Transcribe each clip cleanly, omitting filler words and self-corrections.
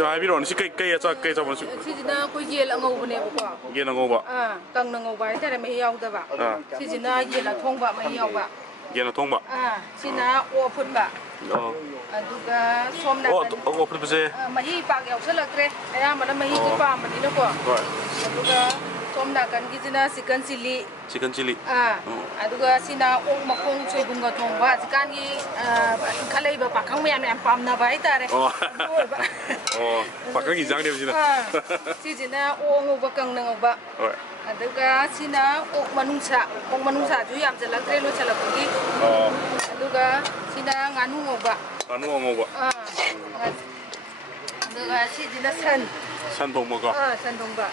하이비로는 시cây 잡은 시지나 고기를 먹어보네고. 얘는 먹어봐. 깡는 먹어봐. 이따라 매일 야우다봐. 시지나 얘는 통바 매일 야우바. 얘는 통바. 시나 오픈바. 아두가 솜나. 오픈 보세. 마히 박 야우슬락래. 아야마나 마히 기빠만이노고. 아두가 솜나 간기지나 시간 칠리. 치킨 칠리. 아두가 시나 옥마콩 소이bunga 통바. 시간이 칼레이바 박항 매양 빰나바 이따래. 박강이 장님 지나. 시지나 옥오바 깡는 오바. aduga sina ok manungsa ju yam jalak re lo chalak gi aduga sina nganu ngoba aduga sina san thong ba san thong ba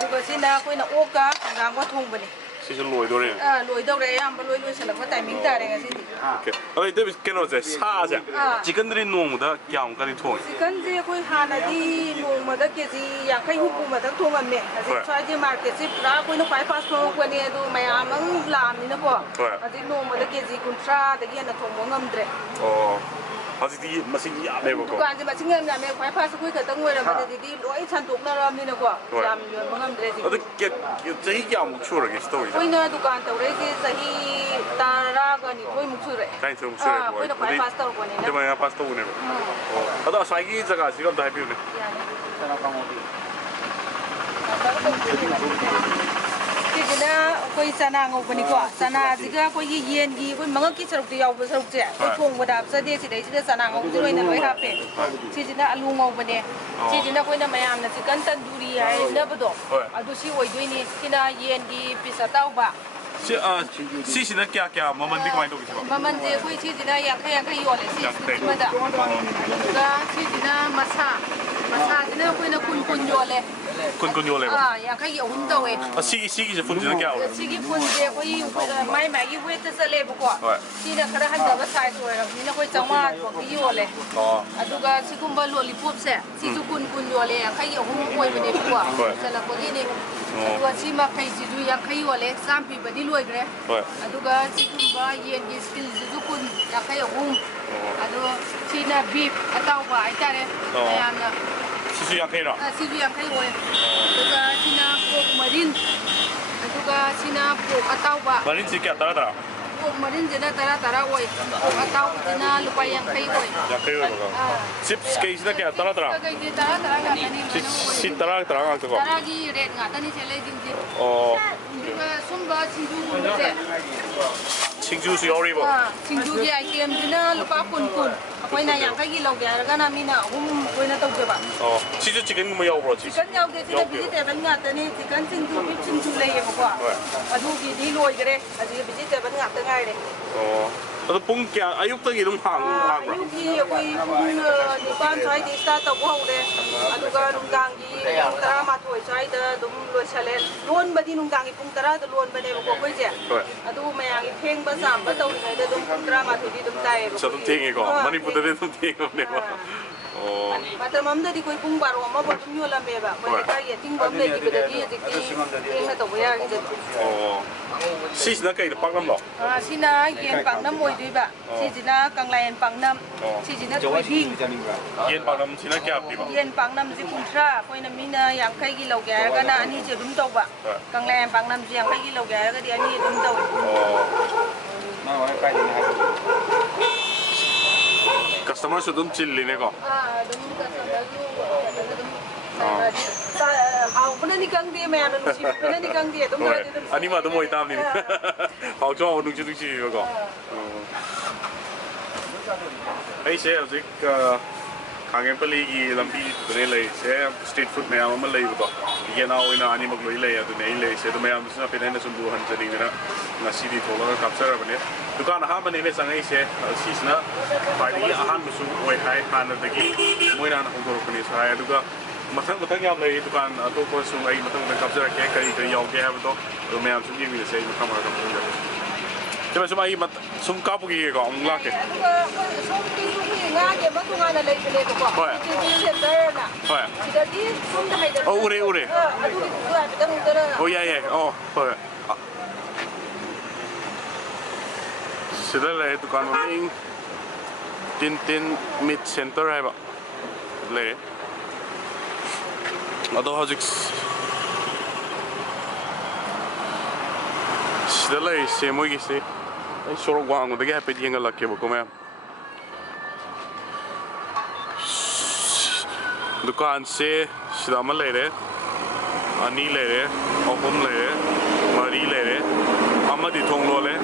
aduga sina koina oka ngang wa thong bani 시즌 로이도래. 로이도래 양 로이 살고 타이밍 따래 가지. 오케이. 어이 데비 깨노제 사자. 지금들이 농무다 양까지 통. 지금제 거의 하나디 농마다 계지 양kai 후쿠마다 통하면 아직 저기 마켓이 프라 거기는 바이파스 거기에도 마야만 라미나 거. 아직 농마다 계지 군트라 되게 하나 통못 넘드래. 아직이 맛이 야매고. 두간지 맛이 야매 바이파스 거기 갔던 거라 말이지 로이 산독 나라미나 거. ям 넘드래 지금. 어떻게 저기 양 추르게 스토리. 거기는 두간 떠오르지 저기 따라가니 거기 묵수래. 다이 좀 묵수래. 거기는 바이파스 떠올 거네. 제가 파스 떠오네. 아다 사기 자가 지금 다 해비우네. Kena koi sana ngau bani ko sana jiga koi yen gi koi manga ki saruk yaw ba saruk je koi thong ba dap sa de si dei si sana ngau ji loi na loi ha pe si jina alu ngau bani si jina koi na mayam na chicken tandoori ai na ba do adu si oi doi ni kina yen gi pisa tau ba si si na kya maman di kamai to ki ba maman je koi si jina yang kai yo le si ma da ga si jina masa jina koi na kun yo le kun yo le yang kai yo hun do e si je fun jina kya Sigi pun je koi mai mai gi wet sa le bu ko si na khara han da ba sai so ra ni na koi changma ko gi yo le aduga si kumba lollipop se si ju kun yo le yang kai yo hun koi ba ne bu ko sala ko ni aduga si ma kai si ju yang kai yo le sam pi ba di loi gre aduga si kumba yen gi skill ju kun yang kai yo hun aduga si na beef atau ba ai tare ayam na si yang kai ra si ju yang kai yo le aduga si na pork marine aduga sina pork atau ba marin si kya tara pork marine jena tara oi pork atau jena lupa yang kai oi chips kai sina kya tara kai di tara ga tani si tara ga to tara gi red nga tani chele jing ji aduga sumba sinju se sinju si ori ba sinju gi item jena lupa kun koi na yang kai gi lo ga ga na mi na koi na tau je ba si ju chicken mo yaw bro chicken yaw ge sina vegetable nga tani chicken sinju le ye ba adu gi di loi gre adu vegetable nga ta ngai le ಅದು ಪುಂಕ್ಯ ಅಯುಕ್ತಗೆ ಇದು ಅಯುಕ್ತಿ ಅಕoi pung nipan sai di start tau hau de aduga nungdang gi tara ma thoi sai da dum lo chale lon badi nungdang gi pung tara da lon bane ko koi je adu mayang gi pheng ba sam ba tau ngai da dum pung tara ma thoi di dum tai ro sa dum theng ko mani pu de dum theng ne ba Mata mamda di koi pung baro ma ba dum yola me ba koi ka ye ting bam le di ba di ji ting na tau ya gi si na kai da pang nam lo sina yen pang nam moi dui ba si jina kang lain pang nam si jina koi ding yen pang nam sina kya pi ba yen pang nam ji kuntra koi na mina yang kai gi lo ga ga na ani je dum tau ba kang lain pang nam ji yang kai gi lo ga ga di ani dum tau ma wa kai ni ha customer su dum chilli ne ko dum customer hao pun ni kang dia me anu si pun ni kang dia dum ani ma dum moi tam ni hao cho dum chi ko ai se azik Khagempalli gi lambi re lai se street food me am lai ba ye na oina ani mak loi lai adu nei lai se to me am sna pe na sum bu han chani na na city thola capture ba ne dukan ha ba ne le sangai se si sna party ahan bu su oi hai han da gi moi na hong ko ni sa adu ga mathang yam lai dukan to ko su ai mathang da capture ke kai yaw ke ha ba to me am su ni se ma kamara ka 제발 좀 아이 좀 까보기가 엉락해. ꯑꯗꯨꯒ ꯁꯣꯝꯒꯤ ꯉꯥꯒꯤ ꯑꯃ ꯇꯣꯉꯥꯟꯅ ꯂꯩꯕꯅꯦꯕꯀꯣ street ꯁꯦꯟꯇꯔꯅ ꯁꯤꯗꯒꯤ ꯁꯣꯝꯗ ꯍꯥꯏꯗꯔ 우리 ꯑꯗꯨꯒꯤꯗꯨꯁꯨ ꯍꯥꯏꯐꯦꯠꯇꯪ ꯎꯗꯔ 야예 ꯍꯣꯏ 시들 래 두칸 머밍 틴틴 미트 센터 해봐 래 나도 아직 시들 래 세모이기세 쇼로 광고 되게 해피 잉을 락해 보고 दुकान से सिदामा ले रहे अनी ले रहे अहुम ले रहे मरी ले रहे अमदी थोंगलो ले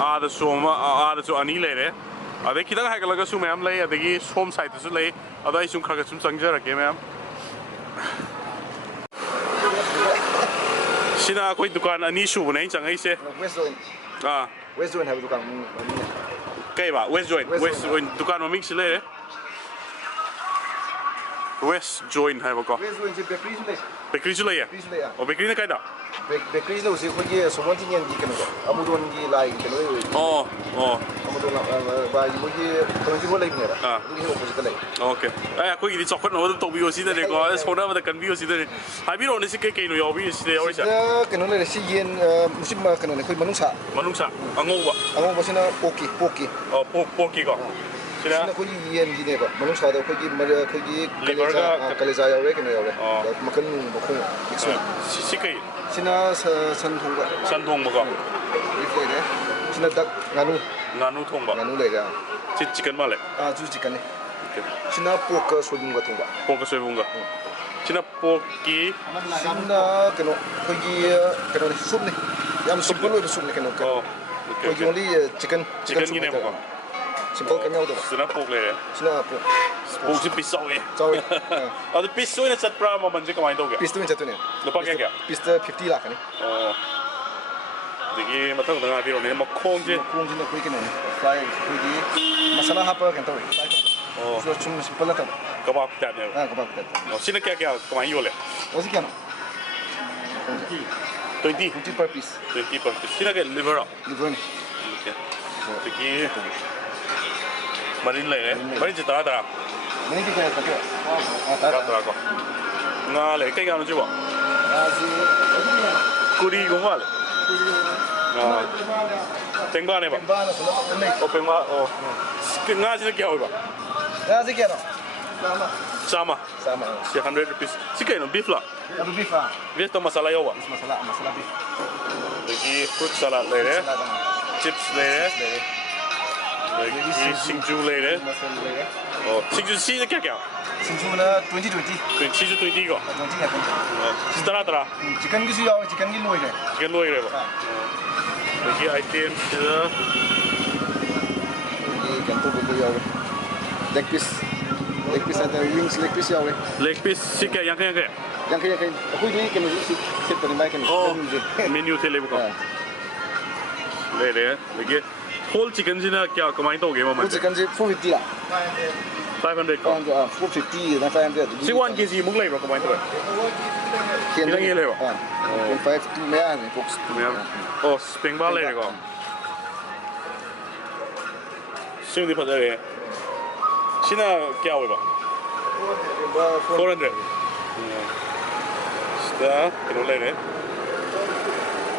आधा सोमा आधा जो अनी ले रहे अदे किधर है कलगा सु मैम ले अदगी सोम साइड सु ले अदा इसुम खरगा सुम संजर रखे मैम सिना कोई दुकान अनी सु बने चंगई से वेस्ट जोन है दुकान कई बार वेस्ट जॉइन दुकान में मिक्स ले वेस्ट जॉइन है वो को वेस्ट जोन से बेकरी चले या और बेकरी ने कहीं बेकरी ने उसे कोई ये सोमन की नियम की कनो अमुदोन की लाई कनो अमुदोन बाई कोई तोंजी बोले नहीं रहा ये ऑपोजिट ले ओके कोई ये चॉकलेट नोट तो भी उसी तरह को सोना में कन भी उसी तरह हाई भी रोने से कहीं नो यार भी इसी तरह और क्या कनो ले सी येन मुझे कनो ले कोई मनुष्य अंगों बस ना पोकी का सिना कोई येन की ने का मनुष्य आदो कोई कलेजा यावे कनो यावे मकन बखों सिकई सिना संथोंग का इफले दे सिना दक nganu thongba le ga chicken ma le ju chicken ne sina pork soibung ga thongba sina pork ki sina keno koi keno soup ne yam simple oi soup ne keno koi only chicken ni ne ba simple ka nyau do sina pork le sina pork si pisau ye adu pisau ne chat pra ma man je kamai do ge pisto ne chat ne lo pa kya pisto 50 lakh ne देखिए मतलब तो आप ये ना मक्खों से कोई के नहीं फ्राई कोई मसाला हापर के तो फ्राई तो चुम सिंपल था कबाब टाइप है हां कबाब टाइप और सिने क्या कमाई हो ले और क्या 20 per piece सिने के लिवर लिवर ओके देखिए मरीन ले मरीन जितना था मरीन की क्या है तारा को ना ले कहीं का नुची वो कुरी घुमा ले 땡바 안 해봐. 땡바 나지는 क्या होगा? 나지 क्या ना? sama. 100 rupees. Sika ini beef lah. Beef lah. Beef तो मसाला ही होगा. मसाला beef. देखिए fruit salad ले रहे, chips ले रहे, देखिए सिंजू ले रहे. और सिंजू सी क्या क्या? सिंजू ना 20 सिंजू 20 को. 20 है. तरह. चिकन की सी आओ चिकन की लोई है. चिकन लोई रहे बा. देखिए आइटम इधर. ये कंटो भी आओ. Leg piece ada wings leg piece आओ. Leg piece सी क्या yang kayak. Aku ini kan mesti set terima kan. Menu थे ले बुका. ले रहे. देखिए whole chicken जी ना क्या कमाई तो होगे मामा. Chicken जी 450 lah. 500 को. 450 dan 500. Si 1 kg mung lai ba kemain tu. Ilang ye lai ba. 1.5 tu mea ni box. Oh, spring ball lai ko. Sing di pada ye. Sina kya hoy ba? 400. Sta kilo lai ne.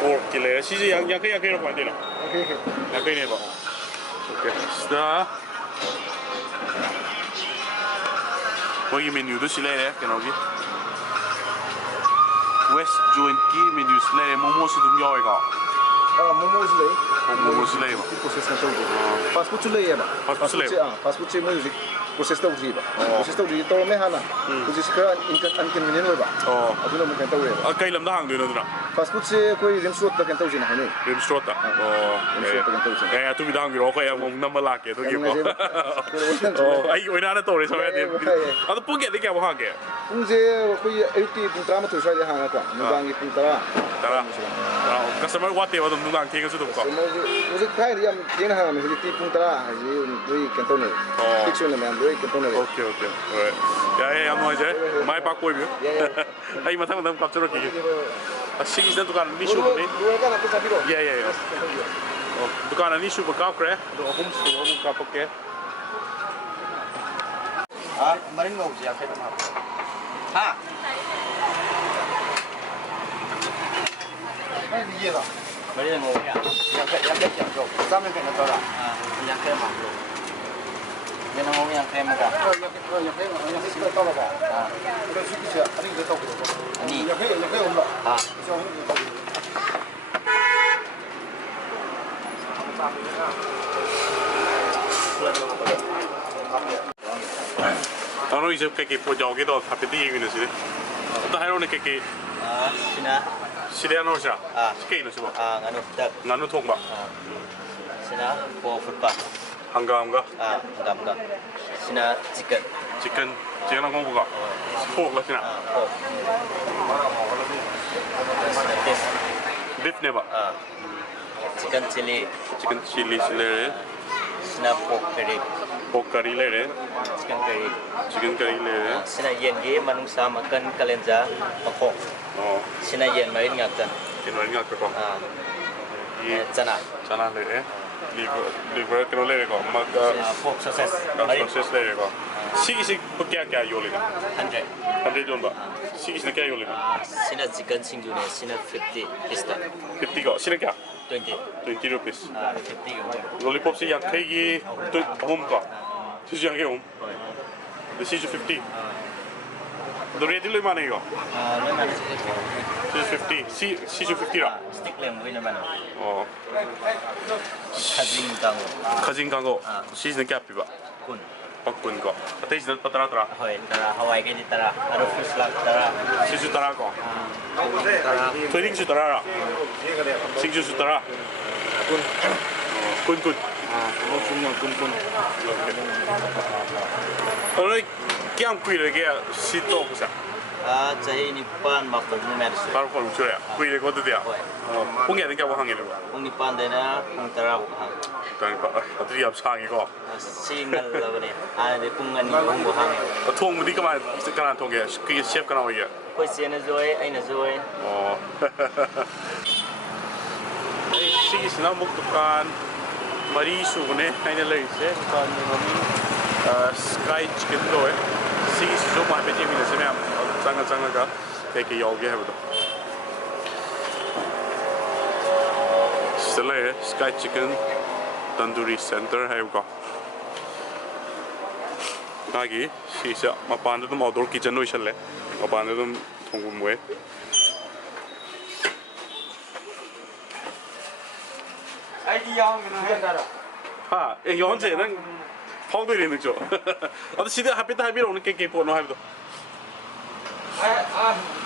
Or kilo si yang kai ro kwan de la. Okay. Yang kai ne ba. Okay. Sta कोई menu तो सिले रहे क्या नौकी waste joint की menu सिले रहे मोमो से तुम जाओगे मोमो सिले प्रोसेस ना तो फास्ट फूड चले ये बा फास्ट फूड से मुझे प्रोसेस तो उठी बा प्रोसेस तो उठी तो मैं हाँ ना कुछ इसका इनकन्वीनियंट हुआ बा अभी ना मुझे तो हुआ कई लम्बा हांग दे ना फास्ट फूड से कोई रिमस्ट्रोट तक तो उसे ना है नहीं रिमस्ट्रोट ता तू भी दांग गिरो कोई हम नंबर लाके तो क्यों आई कोई ना तो रे समय दे अब तो पुगे दे क्या वहाँ के पुगे कोई एटी पुंतरा में तो शायद हाँ ना नुगांगी पुंतरा कस्टमर वाते वाला नुगांग केंगे सुधु को मुझे काय दिया केना हाँ मुझे टी पुंतरा ये वही कंटोनर फिक्शन में हम वही कंटोनर ओके या हम हो जाए माय पाक कोई भी आई मतलब कैप्चर रखिए Sige na dukaan ni suba ni. Dua kan apa sabi ko? Yeah. Oh, dukaan ni suba ka kre. Do ahum ka pakke. Marin ngau siya kay tama. Ha. Ay di lah. Marin ngau ya. Yang kaya jo. Sama kay na to la. Yang kaya ma. Yan ang yang kaya ma ka. Yang kaya to la ba. Pero sige siya, ani ko to ko. Ani. Yang kaya umba. Ano isip kay po jaw gito kapiti yun na sila. Ito hayro ni kay sila ano siya. Kay no siya. Ngano dak. Ngano thong ba? Sina po food pa. Hanggang ka. Hanggang ka. Sina chicken. Chicken ang kung buka. Pork lah sina. Pork. Beef ne ba? Chicken chili. Chicken chili sila re. Sina pork curry. Pork curry le re. Chicken curry. Chicken curry le re. Sina yen ge manung sa makan kalenja makok. Oh. Sina yen marin ngaktan. Yen marin ngak ko. Chana le re. Liver kano le re ko. Mag pork sausage. Sausage le re ko. Sige kya yo le. 100 don ba. Sige kya yo le. Sina chicken singju ne sina 50 pista. 50 ko. Sina kya? 20 rupees. 50 Lollipop si yang kay home ka. Si yang kay home. The si 50. The ready lo man ko. Si 50. Si 50 ra. Stick lem win naman. Oh. Khajing kango. Si ne kya pi ba? Kun. Pakun ko. Patay sin patara. Hoy, tara Hawaii ke di tara. Aro fish lak tara. Si tara ko. Trading si tara ra. Si tara. Kun. Kun. Ano kya kui le kya si to ko sa. Jahi ni pan mapun ni mer. Par for chu ya. Kui le ko de dia. Kung ya kya wa hang le ba. Kung ni pan de na kung tara ko hang. Kan pa. Atri yap sang ko. Singal la bane. De kung ani kung hang. Thong di ka ma kana thong ya. Ki chef kana wa ya. Koi si na zoe, ai na zoe. Oh. Sige sila muktukan mari sugune aina lai se kan mami sky chicken lo hai sige so ma pe mi na se me changa ka ke yaw ge ha ba sila sky chicken tandoori center hai ko nagi si sa ma pan dum outdoor kitchen no isale ma pan dum thong mo 아, 현재는 파우더리 있는 죠. 아도 시대 하피다 하비로 오는 게 보노 하비도.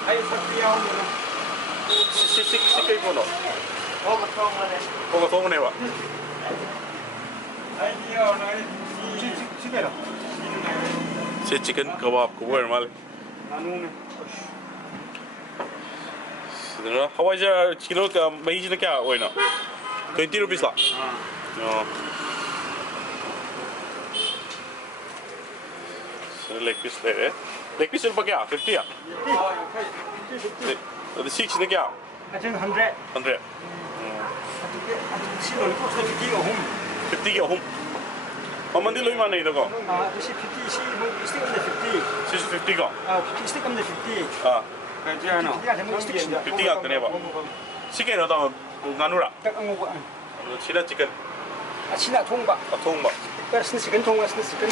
아이 사피야오는 시게 보노. 뭐가 통네 와. 시게라. 시 치킨 kebab 그거 얼마래? 나누네. 시드라 하와이자 키로가 메이지는 क्या 오이나? 20 rupees lah. Leg piece le. Leg piece pa kya? 50 ya? The 6 ne kya? I think 100. 100. Si lollipop so 50 ka home. 50 ka home. Mamandi loi man nei da ko. Si 50 si stick on the 50. Si 50 ka. 50 stick on the 50. Kaya no. 50 ka kene ba. Sige no da nganura. Tak ang uwa. China chicken. China thongba. Thongba. Pero sin chicken thongba sin chicken.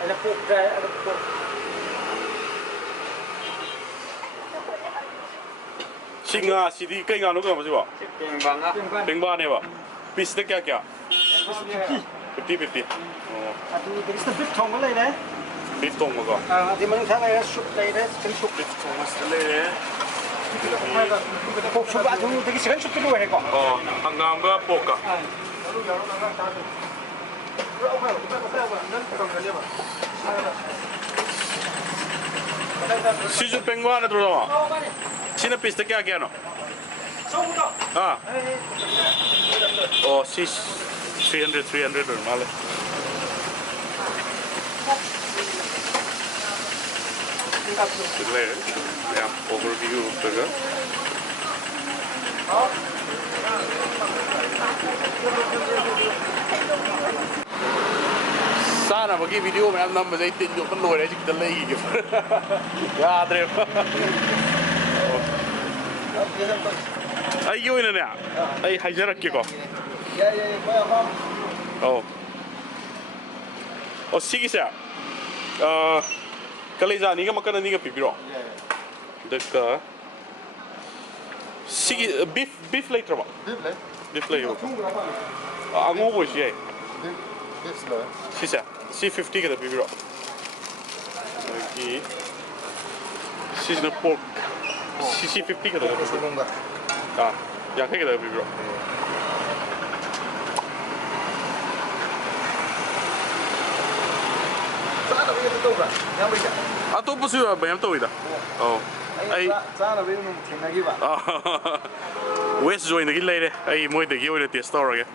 Ada pork dry, ada pork. Singa sidi kai nganu ka masiba. Bengba ne ba. Piece de kya? 50. Adu there is the beef thong lai đấy. Beef thong ma ko. Thì mình sang này soup đây đấy, chicken soup. Beef thong ma le. Pork soup adu there is chicken soup cái này có. Hangam ka pork ka. Siju pengwa na tro. China piece de kya no? Oh, 300 normal. Later. Yeah, overview of the girl. Sana bagi video macam nama saya tunjuk penuh dah kita lagi. Ya, terima. Ayo ini ni. Ay hajar kiko. Oh. Oh sige siya. Kaleza ni ka makanan ni ka pipiro. Deka. Sige beef later ba? Beef later. Ang ubo siya. Beef lah. Siya. C50 kita pipiro. Lagi. Seasonal pork. CC50 kita pipiro. Ah, yang kita pipiro. Atau apa sih banyak tahu itu? Oh, sana beri nung tinggal giba. West join lagi lah deh. Ay, mau itu gimana test orang ya?